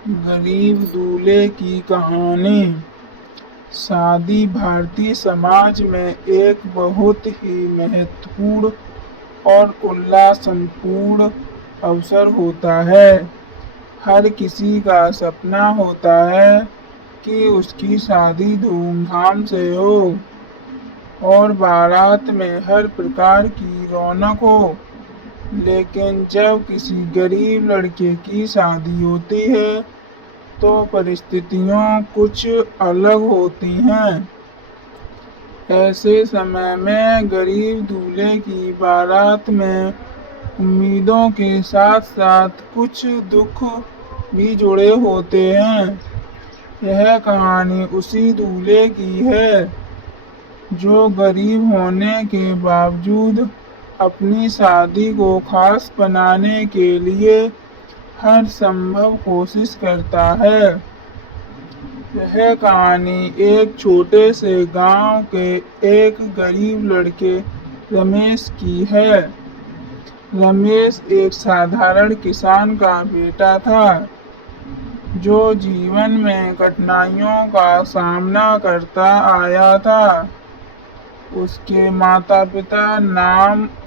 गरीब दूल्हे की कहानी। शादी भारतीय समाज में एक बहुत ही महत्वपूर्ण और उल्लासपूर्ण अवसर होता है। हर किसी का सपना होता है कि उसकी शादी धूमधाम से हो और बारात में हर प्रकार की रौनक हो। लेकिन जब किसी गरीब लड़के की शादी होती है तो परिस्थितियाँ कुछ अलग होती हैं। ऐसे समय में गरीब दूल्हे की बारात में उम्मीदों के साथ साथ कुछ दुख भी जुड़े होते हैं। यह कहानी उसी दूल्हे की है जो गरीब होने के बावजूद अपनी शादी को खास बनाने के लिए हर संभव कोशिश करता है। यह कहानी एक छोटे से गांव के एक गरीब लड़के रमेश की है। रमेश एक साधारण किसान का बेटा था जो जीवन में कठिनाइयों का सामना करता आया था। उसके माता पिता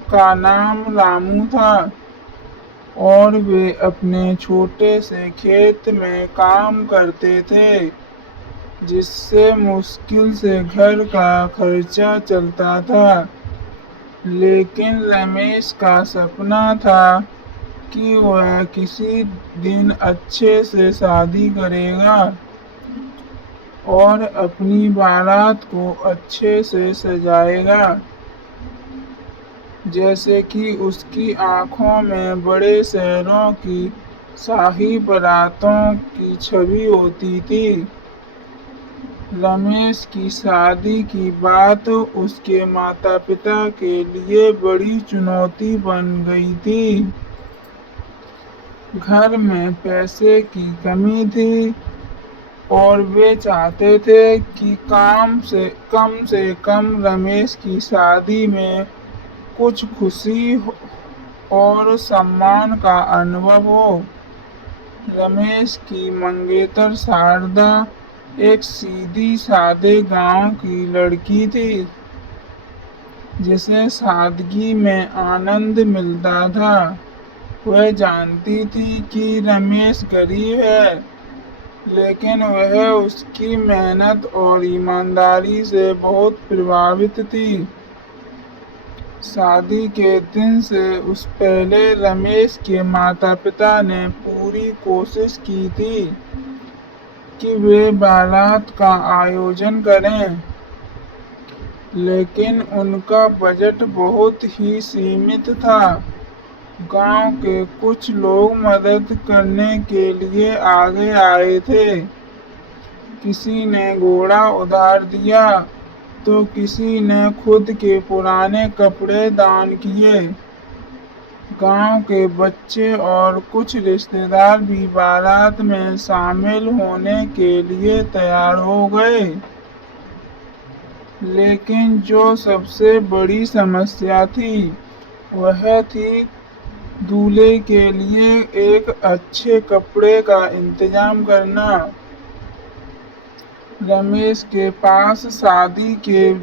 का नाम रामू था और वे अपने छोटे से खेत में काम करते थे जिससे मुश्किल से घर का खर्चा चलता था। लेकिन रमेश का सपना था कि वह किसी दिन अच्छे से शादी करेगा और अपनी बारात को अच्छे से सजाएगा। जैसे कि उसकी आंखों में बड़े शहरों की शाही बारातों की छवि होती थी। रमेश की शादी की बात उसके माता पिता के लिए बड़ी चुनौती बन गई थी। घर में पैसे की कमी थी और वे चाहते थे कि से कम रमेश की शादी में कुछ खुशी और सम्मान का अनुभव हो। रमेश की मंगेतर शारदा एक सीधी सादे गांव की लड़की थी जिसे सादगी में आनंद मिलता था। वह जानती थी कि रमेश गरीब है, लेकिन वह उसकी मेहनत और ईमानदारी से बहुत प्रभावित थी। शादी के दिन से उस पहले रमेश के माता पिता ने पूरी कोशिश की थी कि वे बारात का आयोजन करें, लेकिन उनका बजट बहुत ही सीमित था। गांव के कुछ लोग मदद करने के लिए आगे आए थे। किसी ने घोड़ा उधार दिया तो किसी ने खुद के पुराने कपड़े दान किए। गांव के बच्चे और कुछ रिश्तेदार भी बारात में शामिल होने के लिए तैयार हो गए। लेकिन जो सबसे बड़ी समस्या थी वह थी दूल्हे के लिए एक अच्छे कपड़े का इंतजाम करना। रमेश के पास शादी के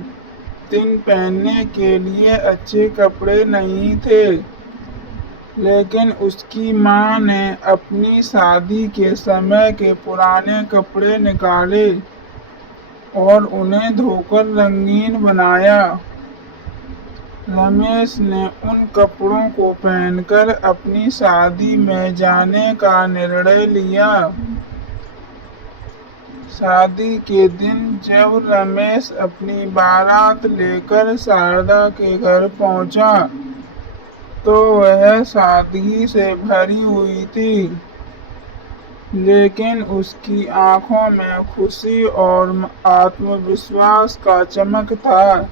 दिन पहनने के लिए अच्छे कपड़े नहीं थे, लेकिन उसकी माँ ने अपनी शादी के समय के पुराने कपड़े निकाले और उन्हें धोकर रंगीन बनाया। रमेश ने उन कपड़ों को पहनकर अपनी शादी में जाने का निर्णय लिया। शादी के दिन जब रमेश अपनी बारात लेकर शारदा के घर पहुंचा तो वह सादगी से भरी हुई थी, लेकिन उसकी आंखों में खुशी और आत्मविश्वास का चमक था।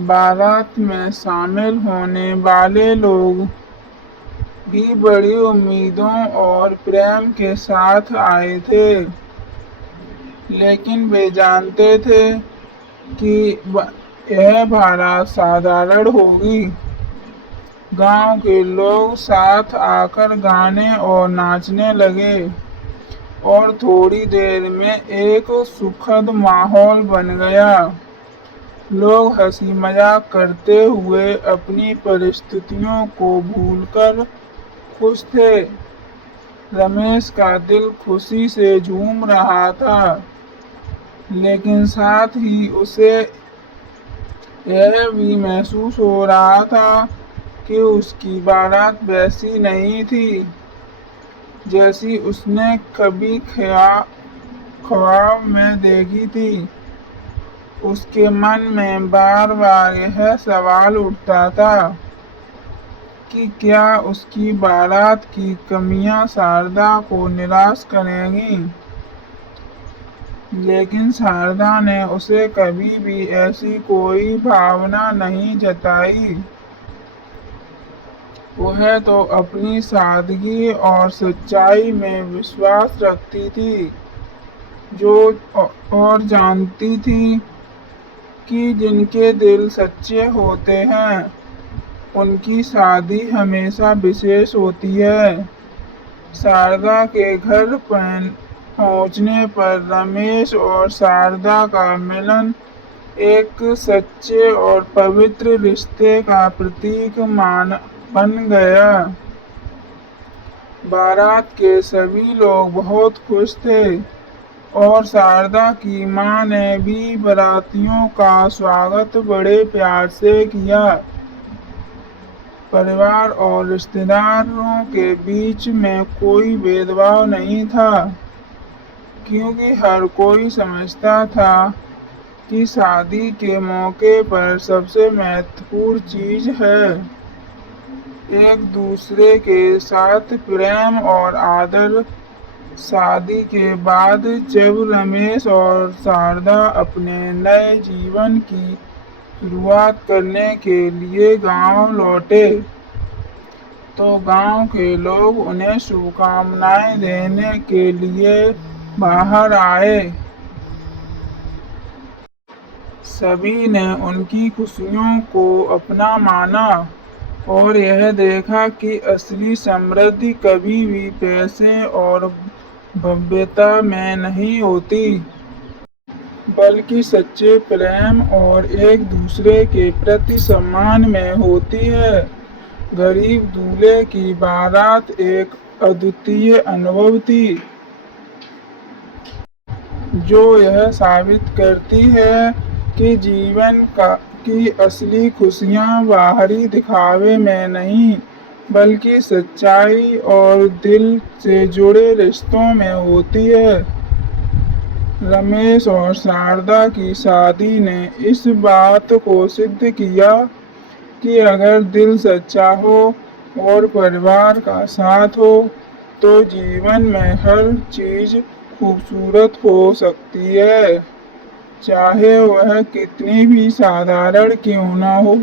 बारात में शामिल होने वाले लोग भी बड़ी उम्मीदों और प्रेम के साथ आए थे, लेकिन वे जानते थे कि यह बारात साधारण होगी। गांव के लोग साथ आकर गाने और नाचने लगे और थोड़ी देर में एक सुखद माहौल बन गया। लोग हंसी मजाक करते हुए अपनी परिस्थितियों को भूलकर खुश थे। रमेश का दिल खुशी से झूम रहा था, लेकिन साथ ही उसे यह भी महसूस हो रहा था कि उसकी बारात वैसी नहीं थी जैसी उसने कभी ख्वाब में देखी थी। उसके मन में बार बार यह सवाल उठता था कि क्या उसकी बारात की कमियां शारदा को निराश करेंगी, लेकिन शारदा ने उसे कभी भी ऐसी कोई भावना नहीं जताई। वह तो अपनी सादगी और सच्चाई में विश्वास रखती थी, जो और जानती थी कि जिनके दिल सच्चे होते हैं उनकी शादी हमेशा विशेष होती है। शारदा के घर पहुंचने पर रमेश और शारदा का मिलन एक सच्चे और पवित्र रिश्ते का प्रतीक बन गया। बारात के सभी लोग बहुत खुश थे और शारदा की मां ने भी बारातियों का स्वागत बड़े प्यार से किया। परिवार और रिश्तेदारों के बीच में कोई भेदभाव नहीं था, क्योंकि हर कोई समझता था कि शादी के मौके पर सबसे महत्वपूर्ण चीज है एक दूसरे के साथ प्रेम और आदर। शादी के बाद जब रमेश और शारदा अपने नए जीवन की शुरुआत करने के लिए गांव लौटे, तो गांव के लोग उन्हें शुभकामनाएं देने के लिए बाहर आए। सभी ने उनकी खुशियों को अपना माना और यह देखा कि असली समृद्धि कभी भी पैसे और भव्यता में नहीं होती, बल्कि सच्चे प्रेम और एक दूसरे के प्रति सम्मान में होती है। गरीब दूल्हे की बारात एक अद्वितीय अनुभव थी, जो यह साबित करती है कि जीवन की असली खुशियां बाहरी दिखावे में नहीं, बल्कि सच्चाई और दिल से जुड़े रिश्तों में होती है। रमेश और शारदा की शादी ने इस बात को सिद्ध किया कि अगर दिल सच्चा हो और परिवार का साथ हो, तो जीवन में हर चीज खूबसूरत हो सकती है, चाहे वह कितनी भी साधारण क्यों न हो।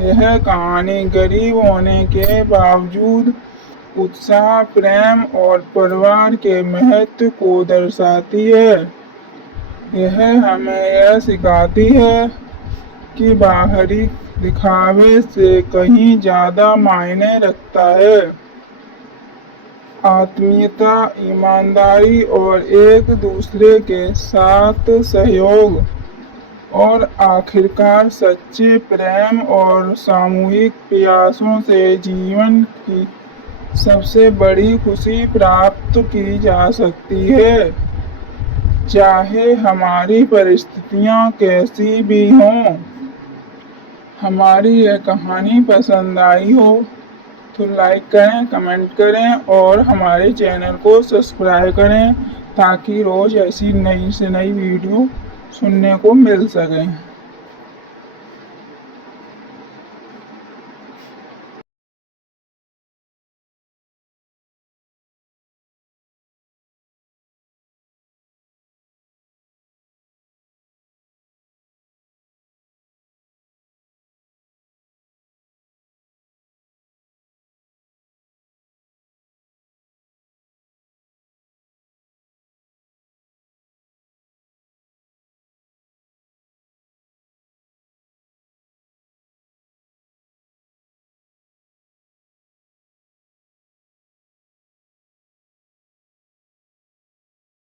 यह कहानी गरीब होने के बावजूद उत्साह, प्रेम और परिवार के महत्व को दर्शाती है। यह हमें यह सिखाती है कि बाहरी दिखावे से कहीं ज्यादा मायने रखता है आत्मीयता, ईमानदारी और एक दूसरे के साथ सहयोग, और आखिरकार सच्चे प्रेम और सामूहिक प्रयासों से जीवन की सबसे बड़ी खुशी प्राप्त की जा सकती है। चाहे हमारी परिस्थितियां कैसी भी हों। हमारी यह कहानी पसंद आई हो तो लाइक करें, कमेंट करें और हमारे चैनल को सब्सक्राइब करें, ताकि रोज ऐसी नई से नई वीडियो सुनने को मिल सके।